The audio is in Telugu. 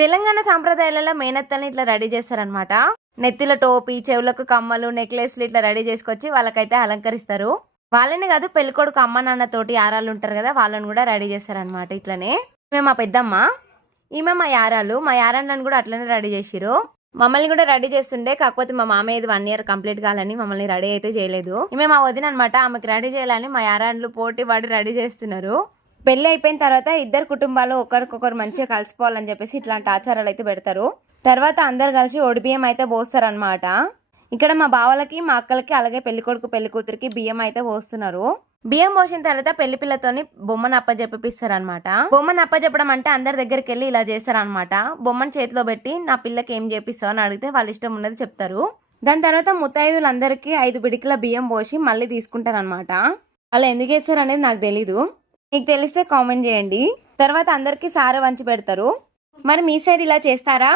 తెలంగాణ సాంప్రదాయాలలో మేనత్తల్ని ఇట్లా రెడీ చేస్తారనమాట. నెత్తిల టోపీ, చెవులకు కమ్మలు, నెక్లెస్లు ఇట్లా రెడీ చేసుకొచ్చి వాళ్ళకైతే అలంకరిస్తారు. వాళ్ళని కాదు, పెళ్ళికొడుకు అమ్మ నాన్న తోటి యారాలు ఉంటారు కదా, వాళ్ళని కూడా రెడీ చేస్తారనమాట. ఇట్లనే ఈమె మా పెద్దమ్మ, ఈమె మా యారాలు. మా యారాలను కూడా అట్లనే రెడీ చేసిరు. మమ్మల్ని కూడా రెడీ చేస్తుండే, కాకపోతే మా మామయ్యది 1 year కంప్లీట్ కాలని మమ్మల్ని రెడీ అయితే చేయలేదు. ఈమె మా వదిన అనమాట. ఆమెకు రెడీ చేయాలని మా యారాలు పోటీ పడి రెడీ చేస్తున్నారు. పెళ్లి అయిపోయిన తర్వాత ఇద్దరు కుటుంబాలు ఒకరికొకరు మంచిగా కలిసిపోవాలని చెప్పేసి ఇట్లాంటి ఆచారాలు అయితే పెడతారు. తర్వాత అందరు కలిసి ఒడిబియ్యం అయితే పోస్తారనమాట. ఇక్కడ మా బావలకి, మా అక్కలకి, అలాగే పెళ్లి కొడుకు పెళ్లి కూతురికి బియ్యం అయితే పోస్తున్నారు. బియ్యం పోసిన తర్వాత పెళ్లి పిల్లతోని బొమ్మను అప్పజెప్పిస్తారు అనమాట. బొమ్మను అప్పజెప్పడం అంటే అందరి దగ్గరికి వెళ్ళి ఇలా చేస్తారనమాట. బొమ్మను చేతిలో పెట్టి నా పిల్లకి ఏం చేపిస్తావు అని అడిగితే వాళ్ళ ఇష్టం ఉన్నది చెప్తారు. దాని తర్వాత ముత్తైదులందరికీ 5 పిడికిల బియ్యం పోసి మళ్ళీ తీసుకుంటారనమాట. అలా ఎందుకు చేస్తారు అనేది నాకు తెలీదు. మీకు తెలిస్తే కామెంట్ చేయండి. తర్వాత అందరికీ సారె వంచి పెడతారు. మరి మీ సైడ్ ఇలా చేస్తారా?